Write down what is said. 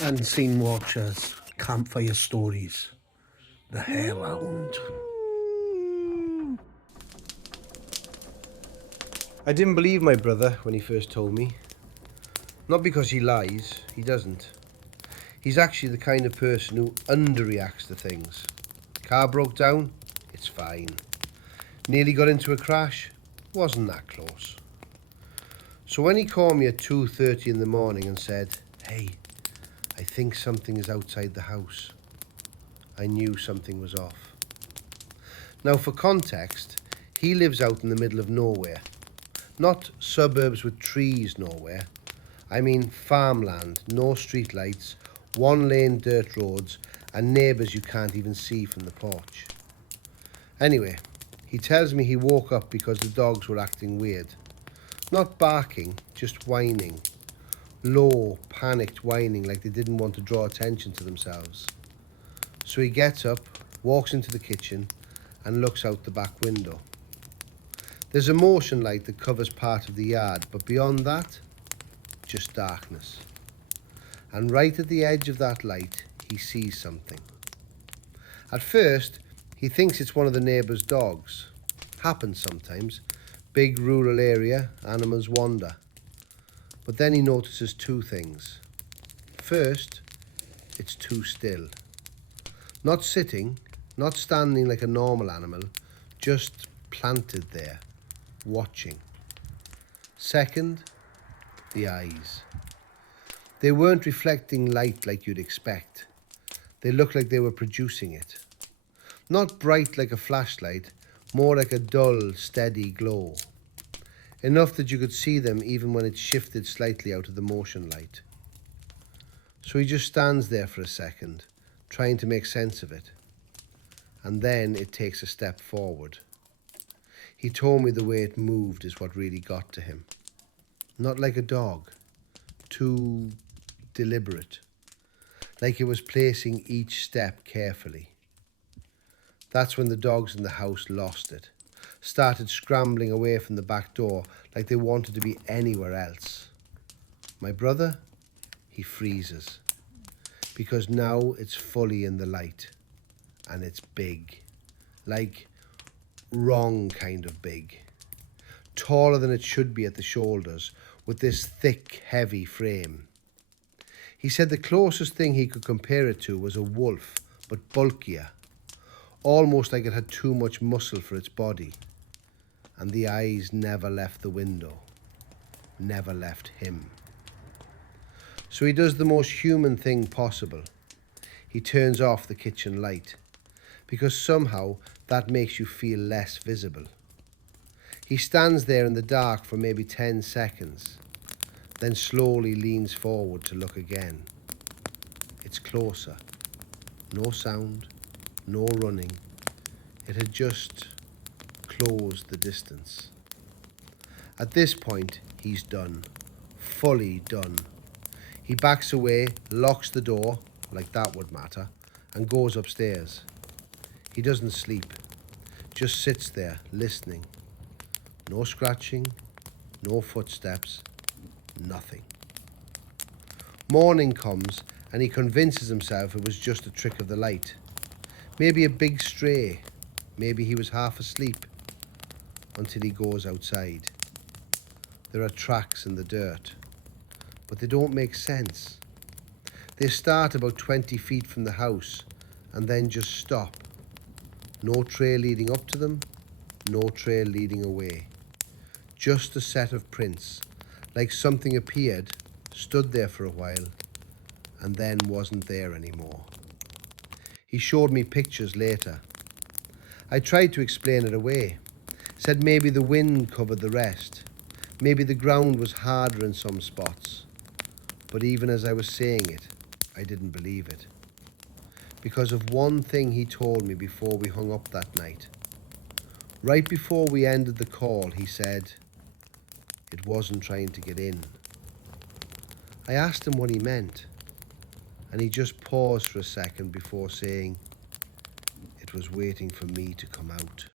Unseen Watchers, Campfire Stories, The Hellhound. I didn't believe my brother when he first told me. Not because he lies, he doesn't. He's actually the kind of person who underreacts to things. Car broke down, it's fine. Nearly got into a crash, wasn't that close. So when he called me at 2:30 in the morning and said, "Hey, I think something is outside the house," I knew something was off. Now for context, he lives out in the middle of nowhere. Not suburbs with trees nowhere. I mean farmland, no streetlights, one-lane dirt roads, and neighbours you can't even see from the porch. Anyway, he tells me he woke up because the dogs were acting weird. Not barking, just whining. Low, panicked whining like they didn't want to draw attention to themselves. So he gets up, walks into the kitchen, and looks out the back window. There's a motion light that covers part of the yard, but beyond that, just darkness. And right at the edge of that light, he sees something. At first, he thinks it's one of the neighbours' dogs. Happens sometimes. Big rural area, animals wander. But then he notices two things. First, it's too still. Not sitting, not standing like a normal animal, just planted there, watching. Second, the eyes. They weren't reflecting light like you'd expect. They looked like they were producing it. Not bright like a flashlight, more like a dull, steady glow. Enough that you could see them even when it shifted slightly out of the motion light. So he just stands there for a second, trying to make sense of it. And then it takes a step forward. He told me the way it moved is what really got to him. Not like a dog, too deliberate, like it was placing each step carefully. That's when the dogs in the house lost it, started scrambling away from the back door like they wanted to be anywhere else. My brother, he freezes, because now it's fully in the light, and it's big, like wrong kind of big, taller than it should be at the shoulders, with this thick, heavy frame. He said the closest thing he could compare it to was a wolf, but bulkier, almost like it had too much muscle for its body. And the eyes never left the window, never left him. So he does the most human thing possible. He turns off the kitchen light, because somehow that makes you feel less visible. He stands there in the dark for maybe 10 seconds, then slowly leans forward to look again. It's closer. No sound, no running. It had just closed the distance. At this point, he's done. Fully done. He backs away, locks the door, like that would matter, and goes upstairs. He doesn't sleep, just sits there, listening. No scratching, no footsteps, nothing. Morning comes and he convinces himself it was just a trick of the light. Maybe a big stray. Maybe he was half asleep. Until he goes outside. There are tracks in the dirt, but they don't make sense. They start about 20 feet from the house and then just stop. No trail leading up to them, no trail leading away. Just a set of prints, like something appeared, stood there for a while, and then wasn't there anymore. He showed me pictures later. I tried to explain it away. Said maybe the wind covered the rest. Maybe the ground was harder in some spots. But even as I was saying it, I didn't believe it. Because of one thing he told me before we hung up that night. Right before we ended the call, he said, it wasn't trying to get in. I asked him what he meant, and he just paused for a second before saying, it was waiting for me to come out.